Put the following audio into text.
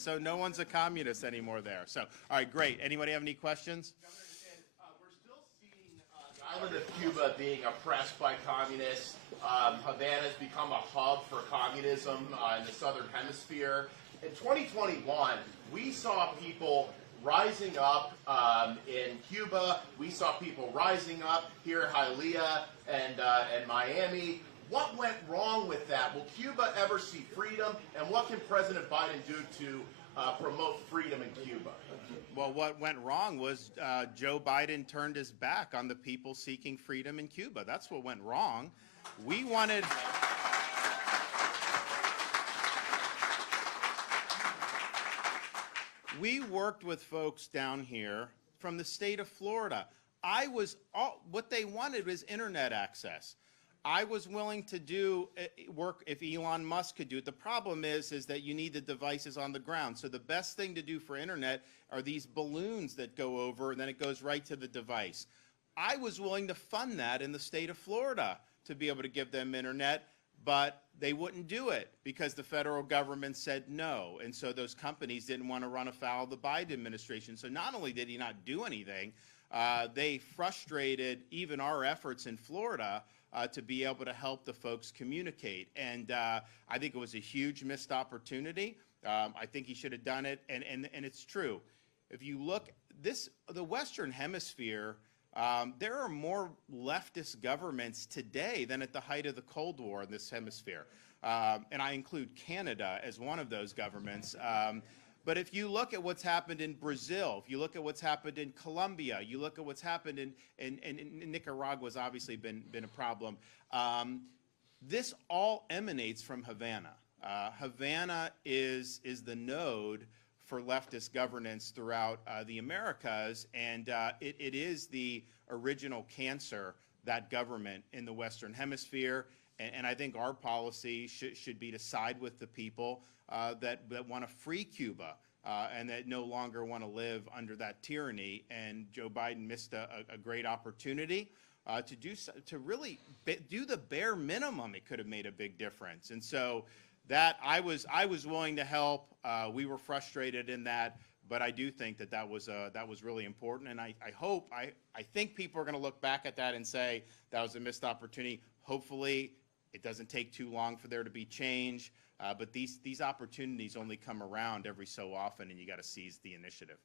So no one's a communist anymore there. So, all right, great. Anybody have any questions? We're still seeing the island of Cuba being oppressed by communists. Havana's become a hub for communism in the southern hemisphere. In 2021, we saw people rising up in Cuba. We saw people rising up here in Hialeah and Miami. What went wrong with that? Will Cuba ever see freedom? And what can President Biden do to promote freedom in Cuba? Well, what went wrong was Joe Biden turned his back on the people seeking freedom in Cuba. That's what went wrong. We wanted... We worked with folks down here from the state of Florida. What they wanted was internet access. I was willing to do work if Elon Musk could do it. The problem is that you need the devices on the ground. So the best thing to do for internet are these balloons that go over and then it goes right to the device. I was willing to fund that in the state of Florida to be able to give them internet, but they wouldn't do it because the federal government said no. And so those companies didn't want to run afoul of the Biden administration. So not only did he not do anything, they frustrated even our efforts in Florida to be able to help the folks communicate. And I think it was a huge missed opportunity. I think he should have done it. And it's true. If you look, the Western Hemisphere, there are more leftist governments today than at the height of the Cold War in this hemisphere. And I include Canada as one of those governments. But if you look at what's happened in Brazil, if you look at what's happened in Colombia, you look at what's happened in Nicaragua's obviously been a problem. This all emanates from Havana. Havana is the node for leftist governance throughout the Americas, and it is the original cancer, that government in the Western Hemisphere. And I think our policy should be to side with the people that want to free Cuba and that no longer want to live under that tyranny. And Joe Biden missed a great opportunity to really do the bare minimum. It could have made a big difference. And so that I was willing to help. We were frustrated in that, but I do think that was really important. And I think people are going to look back at that and say that was a missed opportunity. Hopefully, it doesn't take too long for there to be change, but these opportunities only come around every so often, and you got to seize the initiative.